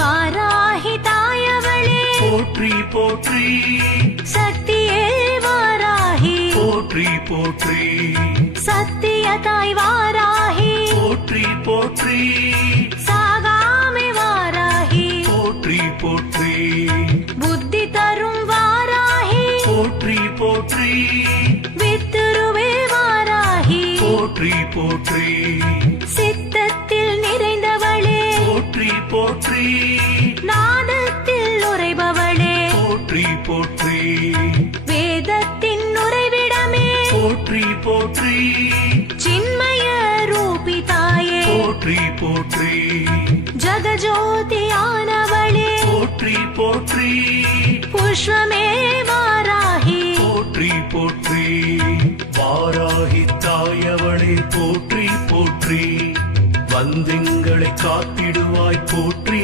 வாராகி தாயவளே போற்றி போற்றி, சக்தியே வாராகி போற்றி போற்றி, சத்திய தாய் வாராகி போற்றி போற்றி, சாகாமை வாராகி போற்றி போற்றி, புத்தி தரும் வாராகி போற்றி போற்றி, வித்துருவே வாராகி போற்றி போற்றி, சித்தத்தில் நிறைந்தவளே போற்றி போற்றி, நாதத்தில் உறைபவளே போற்றி போற்றி, வேதத்தின் உறைவிடமே போற்றி போற்றி, சின்மய ரூபி தாயே போற்றி போற்றி, ஜகஜோதியானவளே போற்றி போற்றி, புஷ்பமே வாராகி போற்றி போற்றி, வாராகி தாயவளே போற்றி போற்றி, வந்தெங்களை காத்திடுவாய் போற்றி